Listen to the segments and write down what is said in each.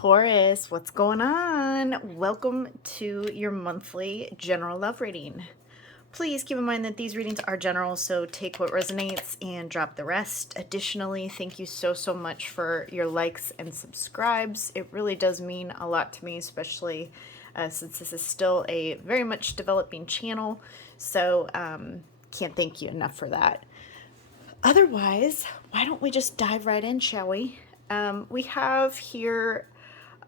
Taurus, what's going on? Welcome to your monthly general love reading. Please keep in mind that these readings are general, so take what resonates and drop the rest. Additionally, thank you so much for your likes and subscribes. It really does mean a lot to me, especially since this is still a very much developing channel. So can't thank you enough for that. Otherwise, why don't we just dive right in, shall we? We have here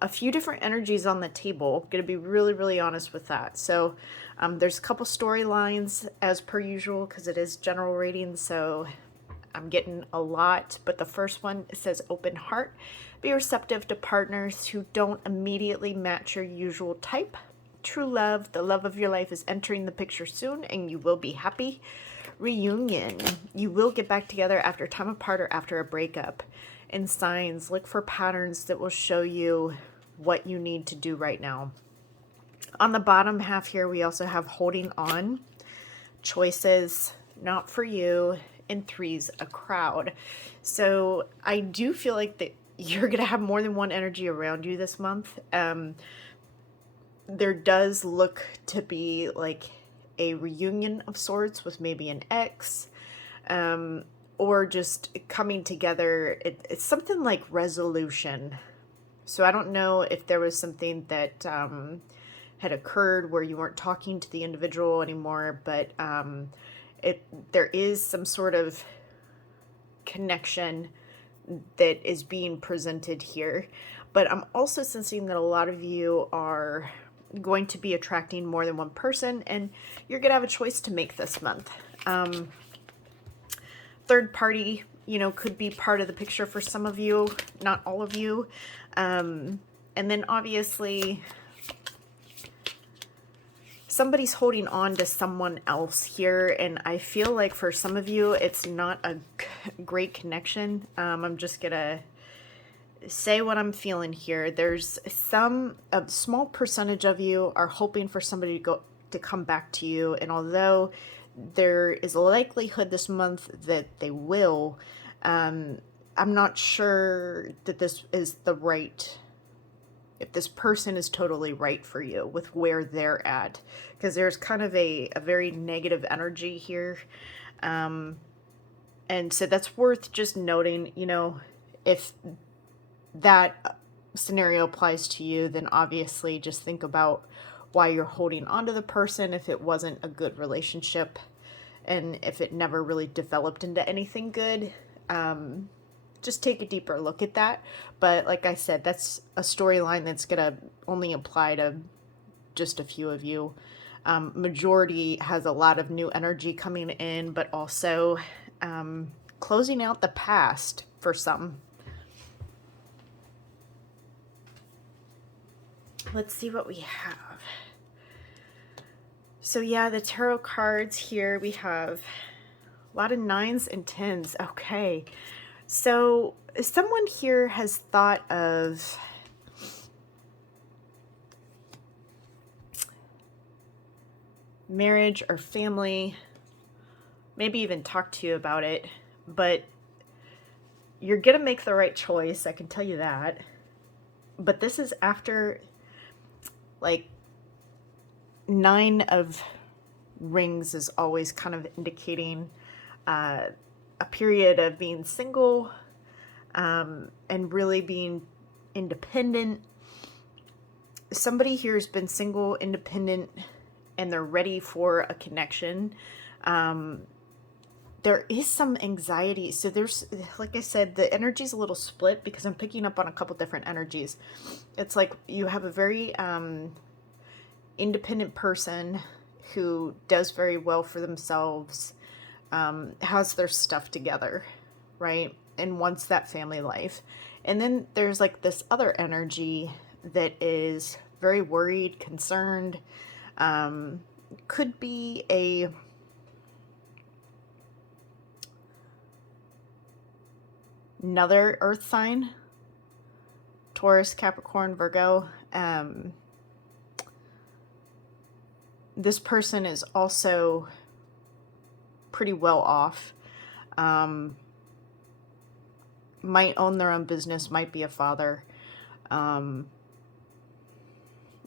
a few different energies on the table. I'm going to be really honest with that. So there's a couple storylines as per usual because it is general reading, so I'm getting a lot. But the first one, it says open heart. Be receptive to partners who don't immediately match your usual type. True love, the love of your life, is entering the picture soon and you will be happy. Reunion, you will get back together after time apart or after a breakup. And signs, look for patterns that will show you what you need to do right now. On the bottom half here, we also have holding on, choices, not for you, and threes, a crowd. So I do feel like that you're going to have more than one energy around you this month. There does look to be like a reunion of sorts with maybe an ex, or just coming together. It's something like resolution. So I don't know if there was something that had occurred where you weren't talking to the individual anymore, but there is some sort of connection that is being presented here. But I'm also sensing that a lot of you are going to be attracting more than one person, and you're going to have a choice to make this month. Third party, could be part of the picture for some of you, not all of you. And then obviously somebody's holding on to someone else here, and I feel like for some of you it's not a great connection. I'm just gonna say what I'm feeling here. There's a small percentage of you are hoping for somebody to come back to you, and although there is a likelihood this month that they will, I'm not sure that this is if this person is totally right for you with where they're at, because there's kind of a very negative energy here. And so that's worth just noting. If that scenario applies to you, then obviously just think about why you're holding on to the person if it wasn't a good relationship and if it never really developed into anything good. Just take a deeper look at that. But like I said, that's a storyline that's gonna only apply to just a few of you. Majority has a lot of new energy coming in, but also closing out the past for some. Let's see what we have. So yeah, the tarot cards here, we have a lot of 9s and 10s. Okay. So someone here has thought of marriage or family, maybe even talk to you about it, but you're going to make the right choice. I can tell you that. But this is after like 9 of rings is always kind of indicating a period of being single and really being independent. Somebody here has been single, independent, and they're ready for a connection. There is some anxiety. So there's, like I said, the energy's a little split because I'm picking up on a couple different energies. It's like you have a very independent person who does very well for themselves, has their stuff together, right? And wants that family life. And then there's like this other energy that is very worried, concerned, could be another earth sign, Taurus, Capricorn, Virgo. This person is also pretty well off. Might own their own business, might be a father. Let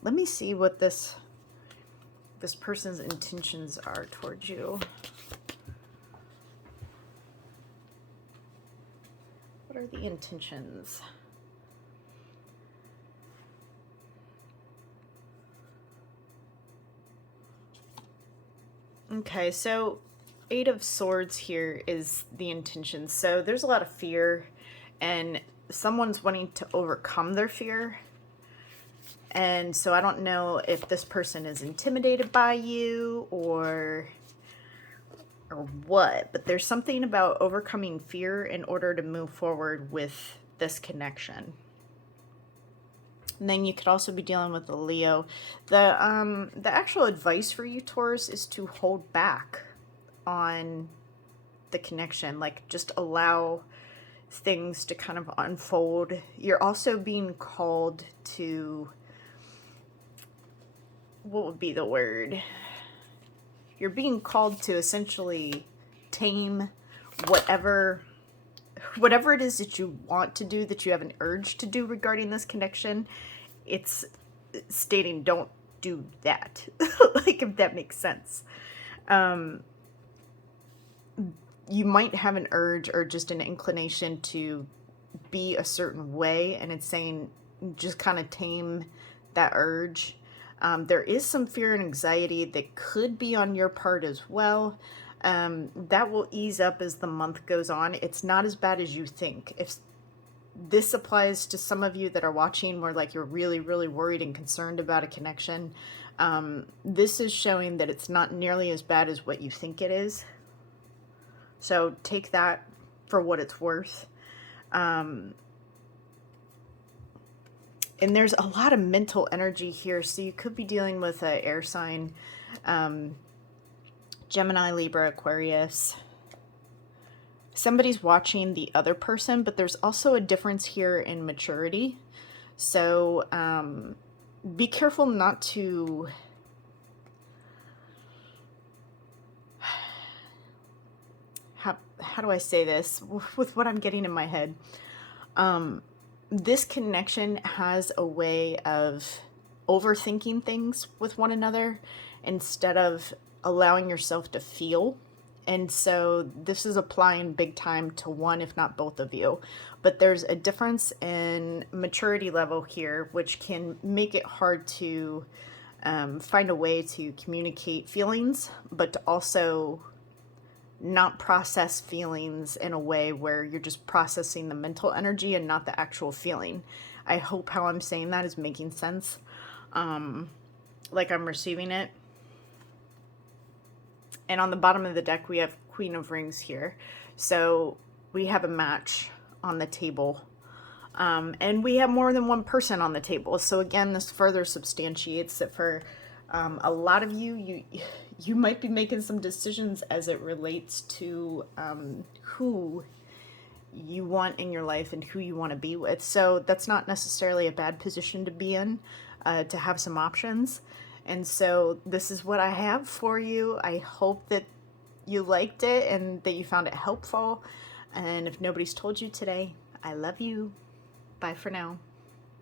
me see what this person's intentions are towards you. What are the intentions? Okay, so Eight of Swords here is the intention. So there's a lot of fear, and someone's wanting to overcome their fear. And so I don't know if this person is intimidated by you or what, but there's something about overcoming fear in order to move forward with this connection. And then you could also be dealing with a Leo. The actual advice for you, Taurus, is to hold back on the connection. Like, just allow things to kind of unfold. You're also being called to, what would be the word? You're being called to essentially tame whatever it is that you want to do, that you have an urge to do regarding this connection. It's stating don't do that. Like, if that makes sense. You might have an urge or just an inclination to be a certain way, and it's saying just kind of tame that urge. There is some fear and anxiety that could be on your part as well. That will ease up as the month goes on. It's not as bad as you think. If this applies to some of you that are watching where like you're really, really worried and concerned about a connection, this is showing that it's not nearly as bad as what you think it is. So take that for what it's worth. And there's a lot of mental energy here. So you could be dealing with an air sign, Gemini, Libra, Aquarius. Somebody's watching the other person, but there's also a difference here in maturity. So be careful not to... How do I say this with what I'm getting in my head? This connection has a way of overthinking things with one another instead of allowing yourself to feel. And so this is applying big time to one, if not both of you. But there's a difference in maturity level here, which can make it hard to find a way to communicate feelings, but to also not process feelings in a way where you're just processing the mental energy and not the actual feeling. I hope how I'm saying that is making sense. Like I'm receiving it. And on the bottom of the deck, we have Queen of Rings here. So we have a match on the table. And we have more than one person on the table. So again, this further substantiates that for a lot of you, you might be making some decisions as it relates to who you want in your life and who you want to be with. So that's not necessarily a bad position to be in, to have some options. And so this is what I have for you. I hope that you liked it and that you found it helpful. And if nobody's told you today, I love you. Bye for now.